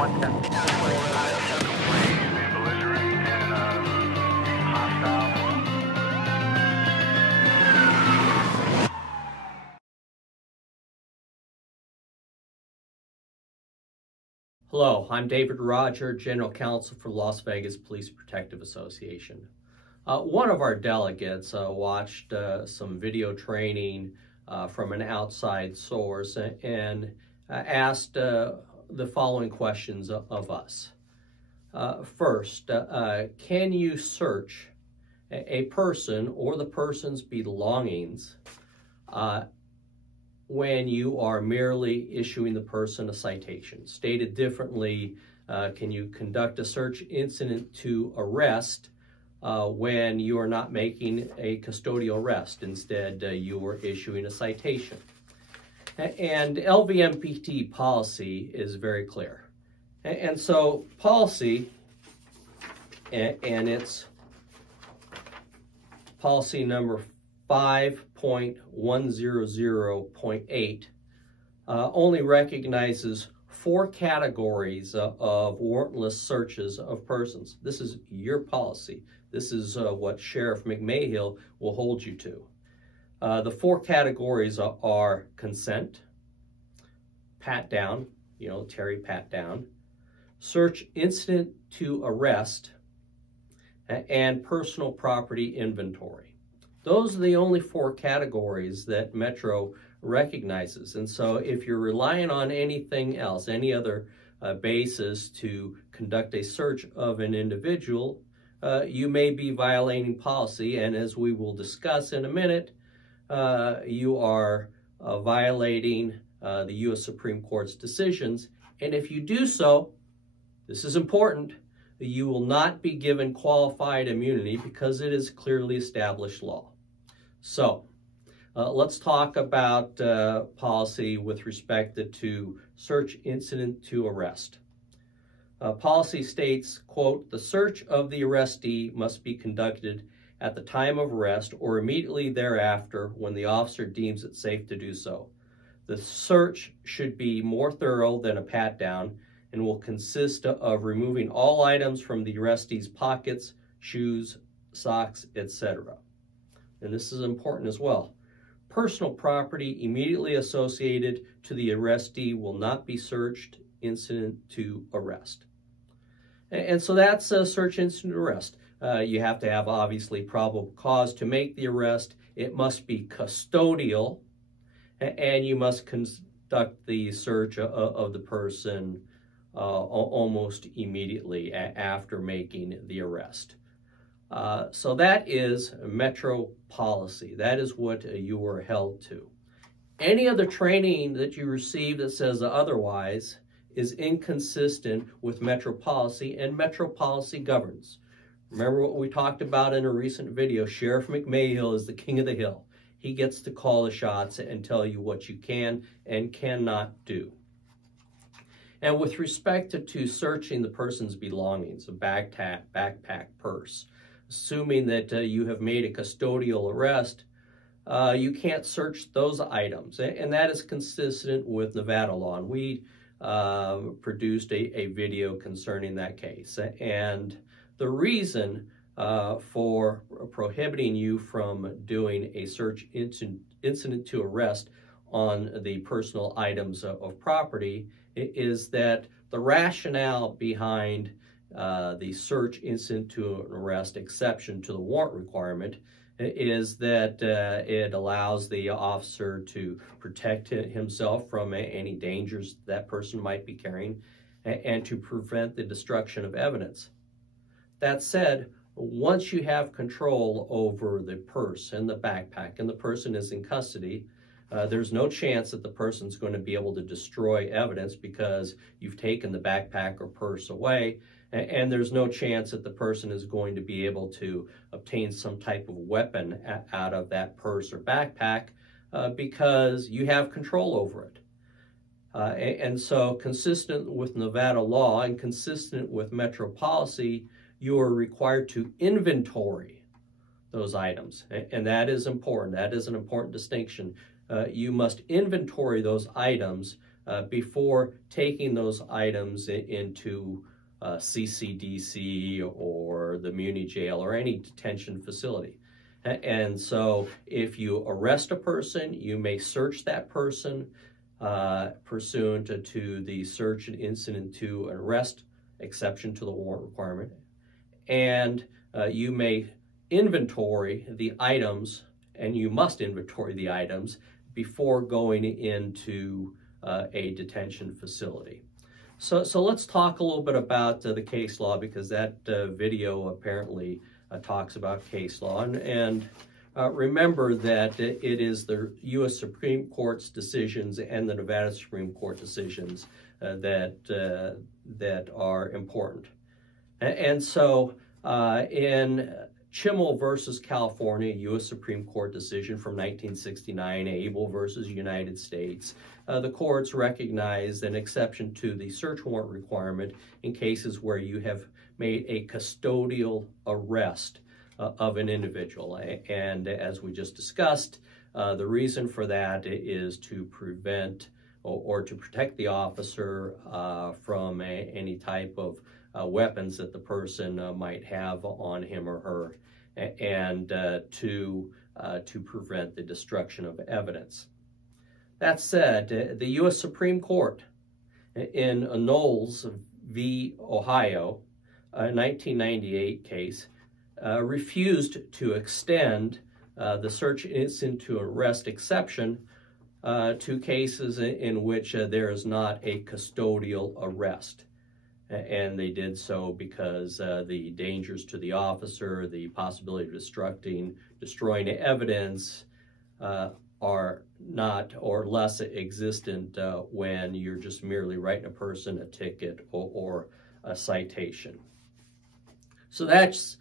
Hello, I'm David Roger, General Counsel for Las Vegas Police Protective Association. One of our delegates watched some video training from an outside source and asked the following questions of us. First, can you search a person or the person's belongings when you are merely issuing the person a citation? Stated differently, can you conduct a search incident to arrest when you are not making a custodial arrest? Instead, you are issuing a citation. And LVMPT policy is very clear. And so policy, and it's policy number 5.100.8 only recognizes 4 categories of warrantless searches of persons. This is your policy. This is what Sheriff McMahill will hold you to. The 4 categories are consent, pat down, Terry pat down, search incident to arrest, and personal property inventory. Those are the only 4 categories that Metro recognizes. And so if you're relying on anything else, any other basis to conduct a search of an individual, you may be violating policy. And as we will discuss in a minute, you are violating the U.S. Supreme Court's decisions. And if you do so, this is important, you will not be given qualified immunity because it is clearly established law. So let's talk about policy with respect to search incident to arrest. Policy states, quote, the search of the arrestee must be conducted at the time of arrest or immediately thereafter when the officer deems it safe to do so. The search should be more thorough than a pat down and will consist of removing all items from the arrestee's pockets, shoes, socks, etc. And this is important as well. Personal property immediately associated to the arrestee will not be searched incident to arrest. And so that's a search incident to arrest. You have to have obviously probable cause to make the arrest. It must be custodial, and you must conduct the search of the person almost immediately after making the arrest. So that is Metro policy. That is what you are held to. Any other training that you receive that says otherwise is inconsistent with Metro policy, and Metro policy governs. Remember what we talked about in a recent video. Sheriff McMahill is the king of the hill. He gets to call the shots and tell you what you can and cannot do. And with respect to searching the person's belongings, a backpack, purse, assuming that you have made a custodial arrest, you can't search those items. And that is consistent with Nevada law. And we produced a video concerning that case. And the reason for prohibiting you from doing a search incident to arrest on the personal items of property is that the rationale behind the search incident to an arrest exception to the warrant requirement is that it allows the officer to protect himself from any dangers that person might be carrying and to prevent the destruction of evidence. That said, once you have control over the purse and the backpack and the person is in custody, there's no chance that the person's going to be able to destroy evidence because you've taken the backpack or purse away, and there's no chance that the person is going to be able to obtain some type of weapon out of that purse or backpack because you have control over it. And so consistent with Nevada law and consistent with Metro policy, you are required to inventory those items. And that is important. That is an important distinction. You must inventory those items before taking those items into CCDC or the Muni Jail or any detention facility. And so if you arrest a person, you may search that person pursuant to the search and incident to an arrest exception to the warrant requirement. And you may inventory the items, and you must inventory the items before going into a detention facility. So let's talk a little bit about the case law, because that video apparently talks about case law. And remember that it is the U.S. Supreme Court's decisions and the Nevada Supreme Court decisions that are important. And so in Chimmel versus California, U.S. Supreme Court decision from 1969, Abel versus United States, the courts recognized an exception to the search warrant requirement in cases where you have made a custodial arrest of an individual. And as we just discussed, the reason for that is to prevent or to protect the officer from any type of weapons that the person might have on him or her, and to prevent the destruction of evidence. That said, the U.S. Supreme Court in Knowles v. Ohio, a 1998 case, refused to extend the search incident to arrest exception to cases in which there is not a custodial arrest. And they did so because the dangers to the officer, the possibility of destroying evidence are not or less existent when you're just merely writing a person a ticket or a citation. So that's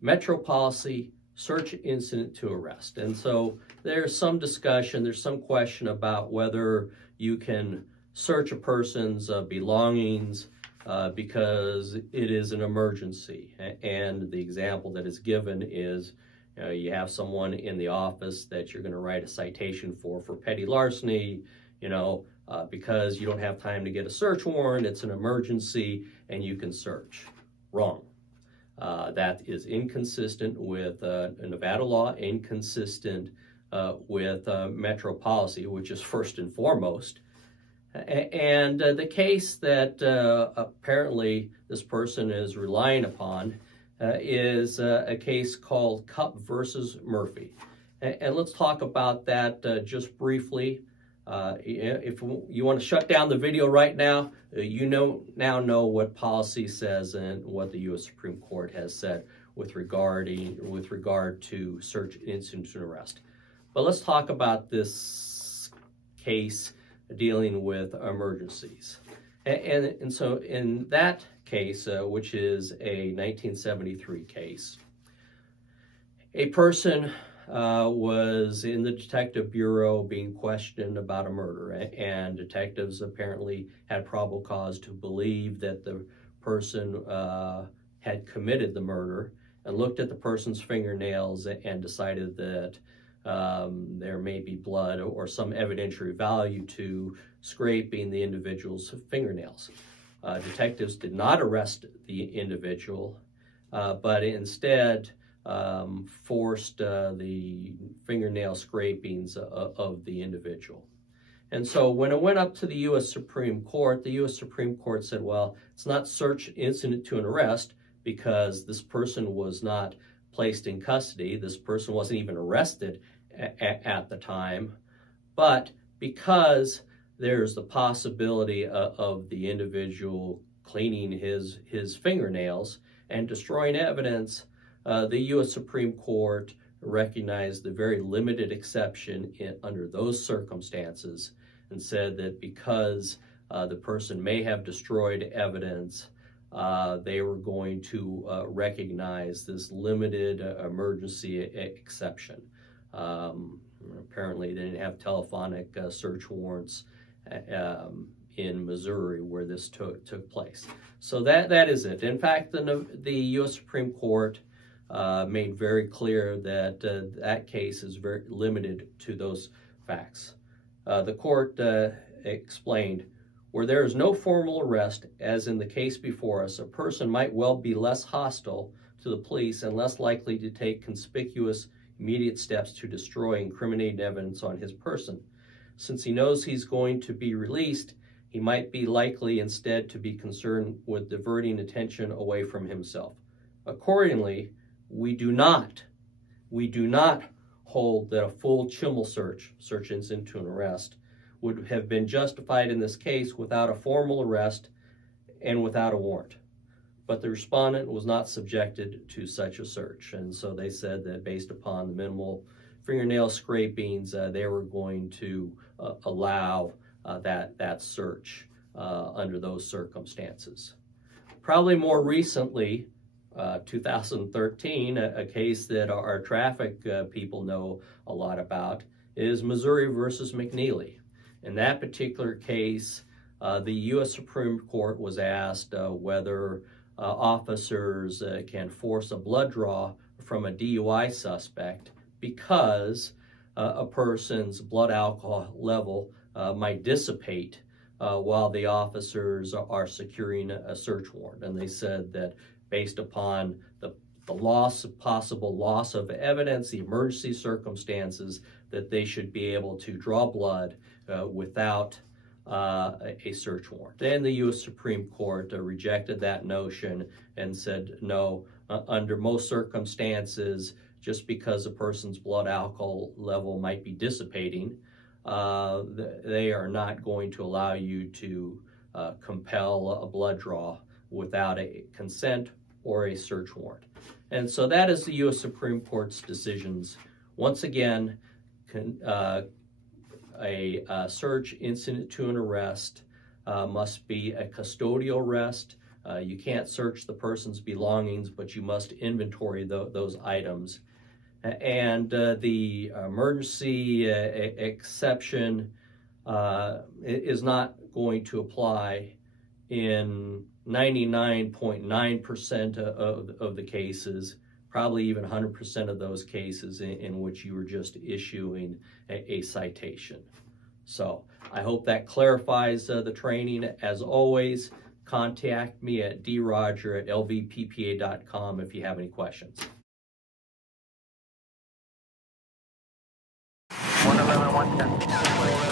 Metro policy, search incident to arrest. And so there's some discussion, there's some question about whether you can search a person's belongings because it is an emergency. And the example that is given is, you have someone in the office that you're going to write a citation for petty larceny, because you don't have time to get a search warrant, it's an emergency, and you can search. Wrong. That is inconsistent with Nevada law, inconsistent with Metro policy, which is first and foremost. And the case that apparently this person is relying upon is a case called Cupp versus Murphy. And let's talk about that just briefly. If you want to shut down the video right now, you now know what policy says and what the U.S. Supreme Court has said with regard to search incident to arrest. But let's talk about this case dealing with emergencies. And so in that case, which is a 1973 case, a person was in the detective bureau being questioned about a murder, and detectives apparently had probable cause to believe that the person had committed the murder, and looked at the person's fingernails and decided that there may be blood or some evidentiary value to scraping the individual's fingernails. Detectives did not arrest the individual, but instead forced the fingernail scrapings of the individual. And so when it went up to the U.S. Supreme Court, the U.S. Supreme Court said, well, it's not search incident to an arrest because this person was not placed in custody. This person wasn't even arrested at the time. But because there's the possibility of the individual cleaning his fingernails and destroying evidence, the U.S. Supreme Court recognized the very limited exception under those circumstances and said that because the person may have destroyed evidence, they were going to recognize this limited emergency exception. Apparently, they didn't have telephonic search warrants in Missouri where this took place. So that is it. In fact, the U.S. Supreme Court made very clear that that case is very limited to those facts. The court explained, where there is no formal arrest, as in the case before us, a person might well be less hostile to the police and less likely to take conspicuous, immediate steps to destroy incriminating evidence on his person. Since he knows he's going to be released, he might be likely instead to be concerned with diverting attention away from himself. Accordingly, we do not hold that a full Chimmel search into an arrest, would have been justified in this case without a formal arrest and without a warrant. But the respondent was not subjected to such a search, and so they said that based upon the minimal fingernail scrapings, they were going to allow that search under those circumstances. Probably more recently, 2013, a case that our traffic people know a lot about is Missouri versus McNeely. In that particular case, the U.S. Supreme Court was asked whether officers can force a blood draw from a DUI suspect because a person's blood alcohol level might dissipate while the officers are securing a search warrant. And they said that based upon the possible loss of evidence, the emergency circumstances, that they should be able to draw blood without a search warrant. And the U.S. Supreme Court rejected that notion and said, no, under most circumstances, just because a person's blood alcohol level might be dissipating, they are not going to allow you to compel a blood draw without a consent or a search warrant. And so that is the U.S. Supreme Court's decisions. Once again, a search incident to an arrest must be a custodial arrest. You can't search the person's belongings, but you must inventory those items. And the emergency exception is not going to apply in 99.9% of the cases, probably even 100% of those cases in which you were just issuing a citation. So I hope that clarifies the training. As always, contact me at droger@lvppa.com if you have any questions. 111, 110.